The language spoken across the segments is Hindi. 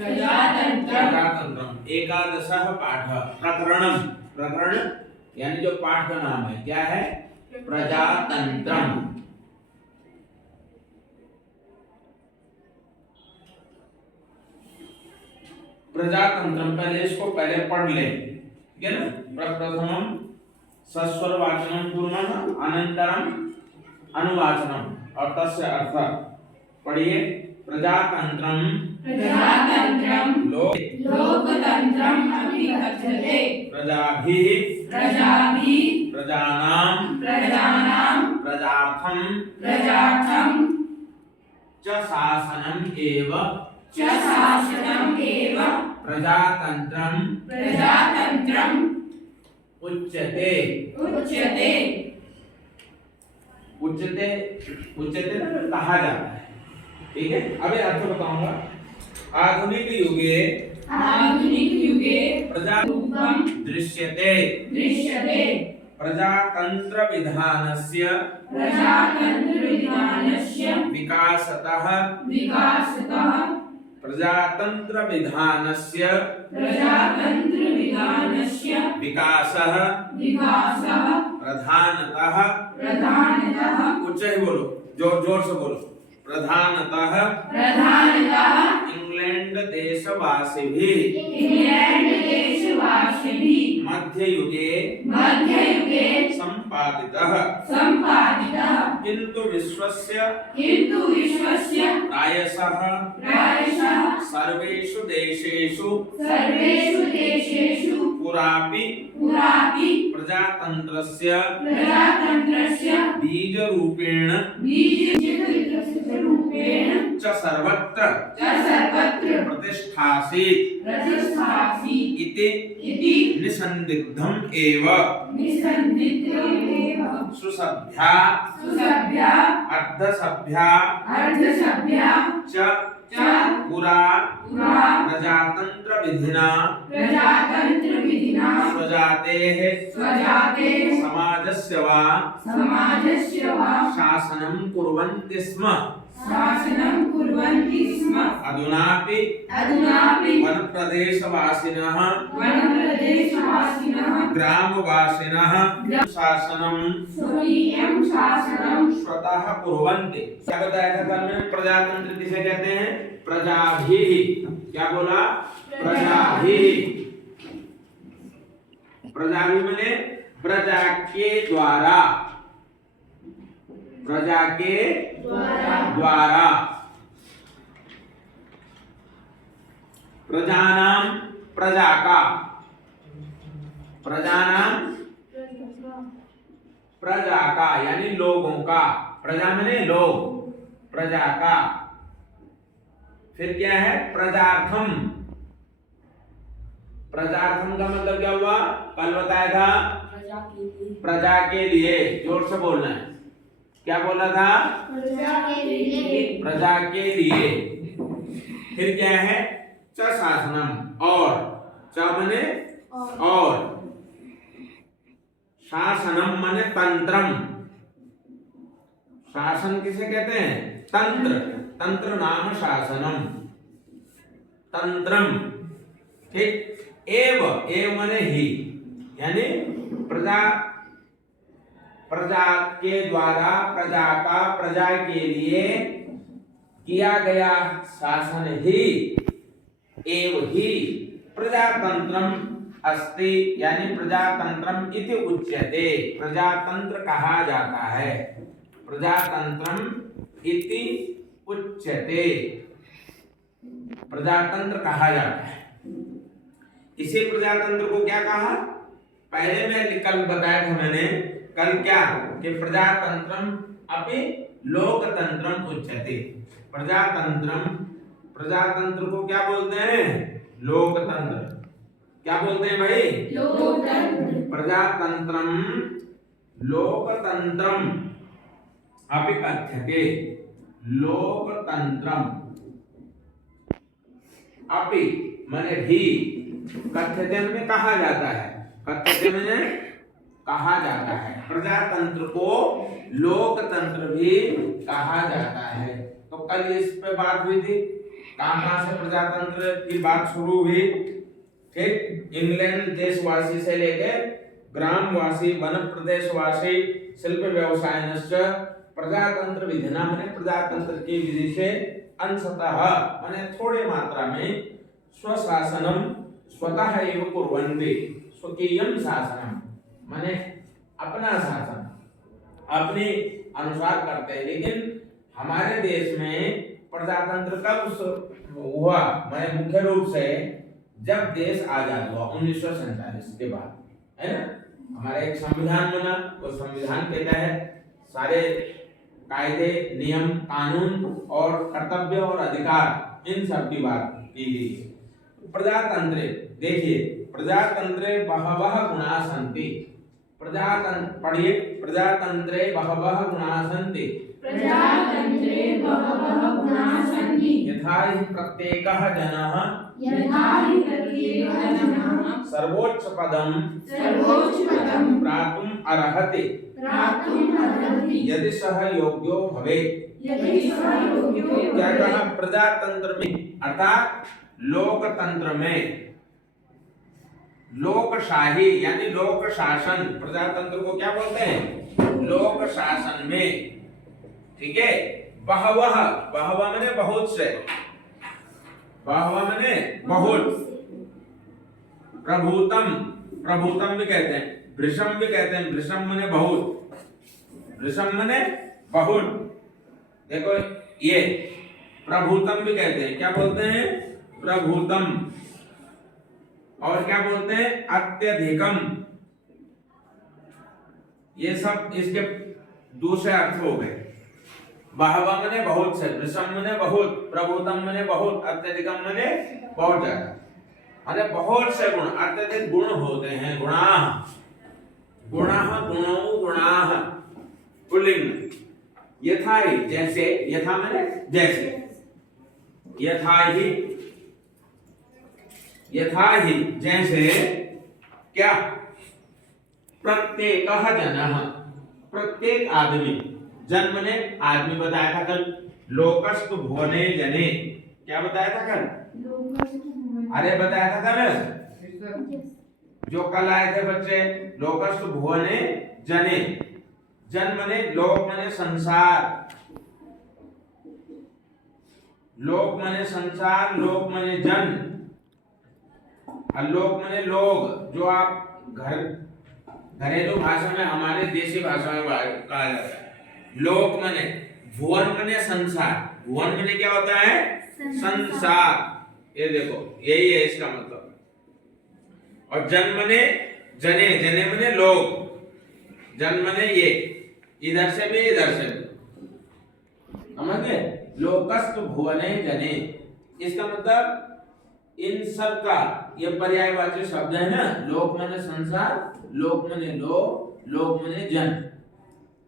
प्रजातंत्रम। एकादशः पाठः। प्रकरणम, प्रकरण यानी जो पाठ का नाम है क्या है? प्रजातंत्रम। प्रजातंत्रम, पहले इसको पहले पढ़ ले, ठीक है ना? प्रथमम सस्वर वाचनम कुर्मः अनंतरम अनुवाचनम और तस्य अर्थ। पढ़िए। प्रजातंत्रम लोकतंत्रम अपि कथ्यते। प्रजाभिः प्रजानां प्रजार्थं च शासनम् एव प्रजातंत्रम उच्यते। उच्यते ना कहा जाता है, ठीक है? अब अर्थ बताऊंगा। आधुनिक युगे प्रजातंत्रम दृश्यते प्रजातंत्र विधानस्य विकासतः प्रजातंत्र विधानस्य विकासः प्रधानतः उच्च ही बोलो, जोर जोर से बोलो। प्रधानतः इंग्लैंड देशवासिभिः मध्य युगे संपादितः किंतु विश्वस्य प्रायशः सर्वेषु देशेषु पुरापि प्रजातंत्रस्य बीजरूपेण च सर्वत्र प्रतिष्ठासीत् इति निसंदिग्धम् एव सुसभ्या अर्धसभ्या च पुरा प्रजातंत्र विधिना स्वजातेः समाजस्य वा शासनं कुर्वन्ति स्म। अधुनापि वनप्रदेशवासिनः ग्रामवासिनः शासनं स्वतः कुर्वन्ति। क्या बताया था कल में? प्रजातंत्र किसे कहते हैं? प्रजाभिः। क्या बोला? प्रजाभिः। प्रजाभिः माने प्रजा के द्वारा, प्रजा के द्वारा। प्रजानाम प्रजा का, प्रजानाम प्रजा का यानी लोगों का। प्रजा माने लोग, प्रजा का। फिर क्या है? प्रजार्थम। प्रजार्थम का मतलब क्या हुआ? कल बताया था प्रजा के लिए। जोर से बोलना है। क्या बोला था? प्रजा के लिए। फिर क्या है? च शासनम, और च माने और, शासनम माने तंत्रम। शासन किसे कहते हैं? तंत्र। तंत्र नाम शासनम, तंत्रम। ठीक। एव माने ही, यानी प्रजा के द्वारा, प्रजा का, प्रजा के लिए किया गया शासन ही, एव ही प्रजातंत्रम अस्ति, यानी प्रजातंत्रम इति उच्यते। प्रजातंत्र कहा जाता है। प्रजातंत्रम इति उच्यते, प्रजातंत्र कहा जाता है। इसी प्रजातंत्र को क्या कहा? पहले में कल बताया था मैंने। कल क्या कि प्रजातंत्रम अपि लोकतंत्रम उच्यते। प्रजातंत्र को क्या बोलते हैं? लोकतंत्र। क्या बोलते हैं भाई? लोकतंत्र। प्रजातंत्रम लोकतंत्रम अपि कथ्यते। लोकतंत्रम अपि माने भी, कथ्यते में कहा जाता है। कथ्यते में कहा जाता है। प्रजातंत्र को लोकतंत्र भी कहा जाता है। तो कल इस पे बात हुई थी। कहाँ से प्रजातंत्र की बात शुरू हुई? ठीक, इंग्लैंड देशवासी से लेके ग्रामवासी, वन प्रदेशवासी, शिल्प व्यवसायनश्च प्रजातंत्र विधिना, माने प्रजातंत्र की विधि से अंशतः माने थोड़े मात्रा में स्वशासनम स्वतः एव कुर्वन्ति, स्वकीयम शासनम माने अपना शासन अपने अनुसार करते हैं। लेकिन हमारे देश में प्रजातंत्र कब हुआ? माने मुख्य रूप से जब देश आजाद हुआ 1947 के बाद, है ना। हमारा एक संविधान बना, उस संविधान के तहत सारे कायदे, नियम, कानून और कर्तव्य और अधिकार, इन सब की बात की गई। प्रजातंत्रे, देखिए, प्रजातंत्रे बहवः गुणाः सन्ति। प्रजातंत्र पढ़िए, प्रजातंत्रे बहवः गुणाः सन्ति। प्रजातंत्रे बहवः गुणाः सन्ति। यथा हि प्रत्येकः जनः यथा हि प्रत्येकः जनः सर्वोच्च पदं प्राप्तुम् अर्हति प्राप्तुम् अर्हति यदि सः योग्यो भवेत्। यदि सः योग्यो क्या भवेत्। कहा? प्रजातंत्र में अर्थात लोकतंत्र में, लोकशाही यानी लोक शासन, प्रजातंत्र को क्या बोलते हैं? लोक शासन में, ठीक है। बहवः, बहवः माने बहुत से, बहवः माने बहुत, प्रभुतम, प्रभुतम भी कहते हैं, भृशम भी कहते हैं, भृशम माने बहुत, भृशम माने बहुत। देखो ये प्रभुतम भी कहते हैं, क्या बोलते हैं? प्रभुतम। और क्या बोलते हैं? अत्यधिकम। ये सब इसके दूसरे अर्थ हो गए। बहवा मने बहुत से, भृशम मने बहुत, प्रभुतम मने बहुत, अत्यधिकम मने बहुत ज्यादा, अरे बहुत से गुण, अत्यधिक गुण होते हैं। गुणाः, गुणाः, गुणौ, गुणाः, पुल्लिंग। यथा ही, जैसे, यथा मने जैसे, यथा ही, यथा ही जैसे, क्या? प्रत्येकः जनः, प्रत्येक आदमी, जन्म ने आदमी बताया था कल, लोकस्तु भुवने जने, क्या बताया था कल? अरे बताया था कल, जो कल आए थे बच्चे, लोकस्तु भुवने जने, जन्म ने लोक माने संसार, लोक माने संसार, लोक माने जन, और लोक माने लोग, जो आप घर, घरेलू भाषा में, हमारे देसी भाषा में कहा जाता है। लोक माने, भुवन माने संसार, भुवन माने क्या होता है? संसार। ये देखो, यही है इसका मतलब। और जन माने जने, जने माने लोग, जन माने ये, इधर से भी इधर से भी, समझ गए? लोकस्तु भुवने जने, इसका मतलब इन सब का ये पर्यायवाची शब्द है ना। लोक माने संसार, लोक माने लोग, लोक माने जन,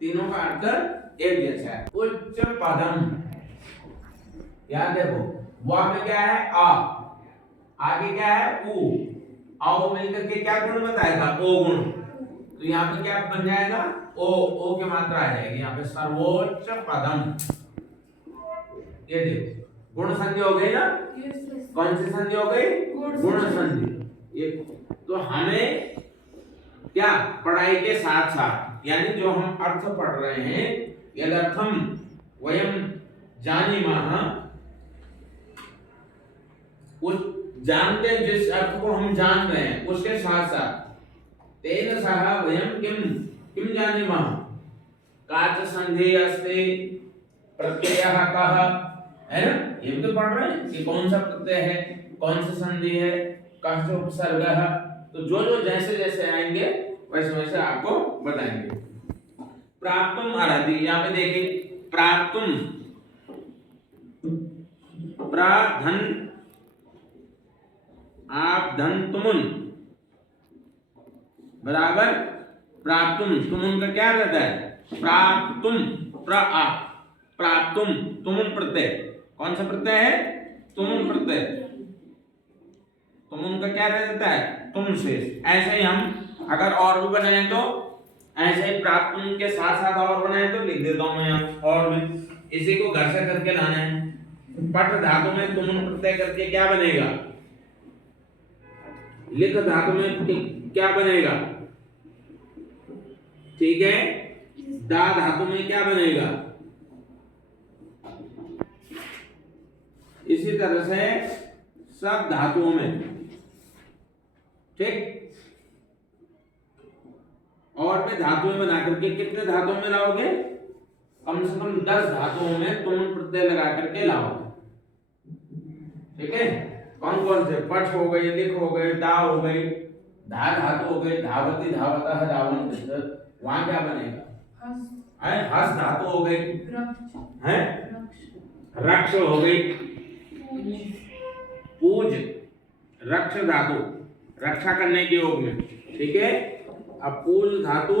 तीनों का अर्थ एक जैसा है। उच्च पदम, याद देखो, वा में क्या है? आ, आगे क्या है? उ, आओ मिलकर के क्या गुण बताया था? ओ गुण। तो यहाँ पे क्या बन जाएगा? ओ की मात्रा आ जाएगी यहाँ पे, सर्वोच्च पदम। ये देखो, गुण संधि हो गई ना? कौन सी संधि हो गई? गुण संधि। ये तो हमें क्या, पढ़ाई के साथ साथ, यानी जो हम अर्थ पढ़ रहे हैं, यदर्थम वयम जानीमः, उस जानते हैं जिस अर्थ को हम जान रहे हैं, उसके साथ साथ तेन सह वयम किम जानीमः, काच संधि अस्ति, प्रत्ययः कः, है ना? ये भी तो पढ़ रहे हैं कि कौन सा प्रत्यय है, कौन सी संधि है, कहाँ से उपसर्ग है। तो जो जो जैसे जैसे आएंगे वैसे वैसे आपको बताएंगे। प्राप्तुम अर्हति, यहाँ पे देखिए, प्राप्तुम, प्राधन, आप धन तुमुन, बराबर प्राप्तुम, तुमुन का क्या रहता है? प्राप्तुम, प्राप्तुम, तुमुन प्रत्यय, कौन सा प्रत्यय है? तुमुन प्रत्यय, तुमुन का क्या रहता है? तुम से। ऐसे ही हम अगर और भी बनाए तो ऐसे ही प्राप्तुम के साथ साथ और बनाए तो लिख देता हूं मैं यहाँ, और भी इसी को घर से करके लाना है। पठ धातु में तुम प्रत्यय करके क्या बनेगा? लिख धातु में क्या बनेगा? ठीक है, दा धातु में क्या बनेगा? इसी तरह से सब धातुओं में, ठीक। और भी धातुएं बना करके कितने धातुओं में लाओगे? कम से कम 10 धातुओं में तुम प्रत्यय लगा करके लाओगे, ठीक है। कौन कौन से? पठ हो गई, लिख हो गई, दा हो गई, धा धातु हो गई, धावती, धावता, धावंत। वहां क्या बनेगा? हस धातु हो गई, है रक्ष हो गई, पूज, रक्ष धातु, रक्षा करने के योग में, ठीक है। अब पूज धातु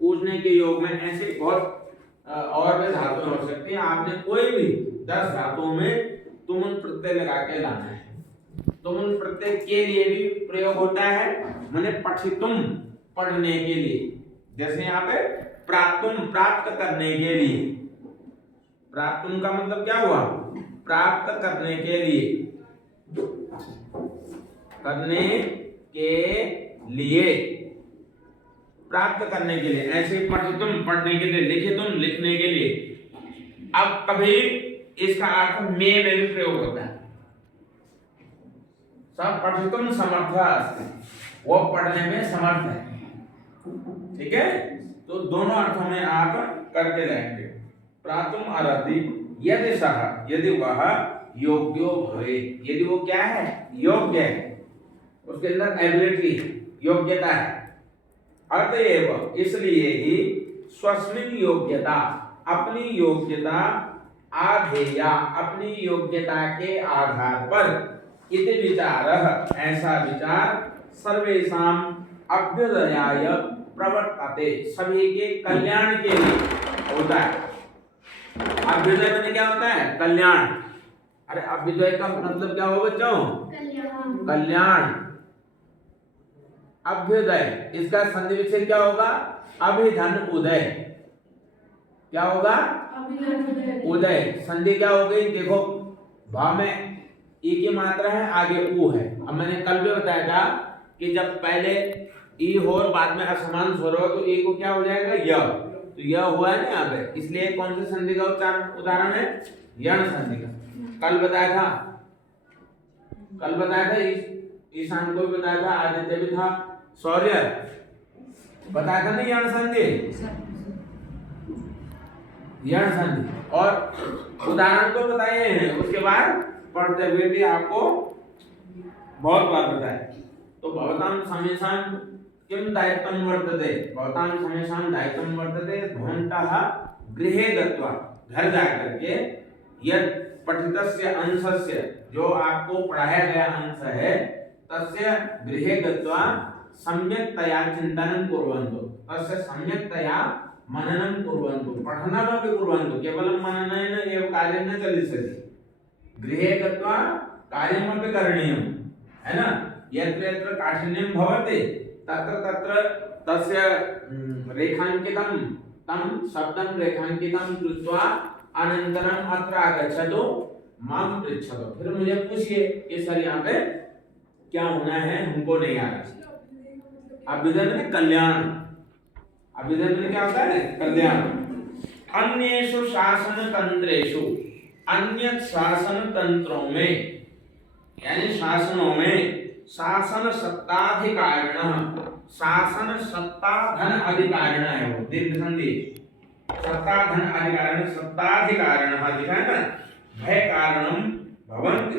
पूजने के योग में, ऐसे बहुत और भी धातु हो सकती है। आपने कोई भी 10 धातुओं में तुमुन प्रत्यय लगा के लाना है। तुमुन प्रत्यय के लिए भी प्रयोग होता है, माने पठितुम, पढ़ने के लिए। जैसे यहाँ पे प्राप्तुम, प्राप्त करने के लिए। प्राप्तुम का मतलब क्या हुआ? प्राप्त करने के लिए, करने के लिए, प्राप्त करने के लिए। ऐसे पठितुम, पढ़ने के लिए, लिखितुम, लिखने के लिए। अब कभी इसका अर्थ में भी प्रयोग होता है। सब पठितुम समर्थ अस्ति, वो पढ़ने में समर्थ है, ठीक है। तो दोनों अर्थों में आप करके रहेंगे। प्रातुम अर्हति यदि सह, यदि वह योग्यो भवे, यदि वो क्या है? योग्य है, उसके अंदर एबिलिटी, योग्यता है। अतएव, इसलिए ही स्वस्मिन योग्यता, अपनी योग्यता, आधेया, अपनी योग्यता के आधार पर, इति विचारः, ऐसा विचार, सर्वेषां अभ्युदयाय प्रवर्तते, सभी के कल्याण के लिए होता है। अभ्युदय में क्या होता है? कल्याण। अरे अभ्युदय का मतलब क्या होगा बच्चों? कल्याण। अभ्युदय, इसका संधि विच्छेद क्या होगा? अभिधन उदय। क्या होगा? उदय। संधि क्या हो गई? देखो, भाव में ई की मात्रा है, आगे ऊ है। अब मैंने कल भी बताया था कि जब पहले ई हो और बाद में असमान स्वर हो तो ई को क्या हो जाएगा? य। तो यह हुआ है ना यहाँ पे, इसलिए कौन से संधि का उदाहरण है? यण संधि का। कल बताया था, कल बताया था, ईशान को भी बताया था, आदित्य भी था, शौर्य बताया था ना, यण संधि, यण संधि। और उदाहरण तो बताए हैं, उसके बाद पढ़ते हुए भी आपको बहुत बार बताया। तो भवतां समेषां किम दायित्वं वर्तते? भवतां समेषां दायित्वं वर्तते भवन्तः गृहे गत्वा, घर जाकर के, यद पठितस्य अंशस्य, जो आपको पढ़ाया गया अंश है, तस्य गृहे गत्वा सम्यक्तया चिन्तनं कुर्वन्तु, तस्य सम्यक्तया मननं कुर्वन्तु, पठनमपि कुर्वन्तु, केवलं मननेन एव कार्यं न चलिष्यति। गृहे गत्वा कार्यमपि करणीयं, है ना। यत्र यत्र काठिन्यं भवति तत्र तत्र तस्य रेखांकितं, तं शब्दं रेखांकितं कृत्वा अनन्तरम् अत्र आगच्छतु, मां पृच्छतु, फिर मुझे पूछिए कि सर यहाँ पे क्या होना है, हमको नहीं आ रहा। अभ्युदय में कल्याण, अभ्युदय में क्या होता है? कल्याण। अन्येषु शासन तंत्रेषु, अन्य शासन तंत्रों में, यानी शासनों में, शासन सत्ताधिकारिण, शासन सत्ता धन अधिकारिण है वो, दीर्घ संधि, सत्ता धन अधिकारिण, सत्ताधिकारिण लिखा है ना। भय कारणम भवन्ति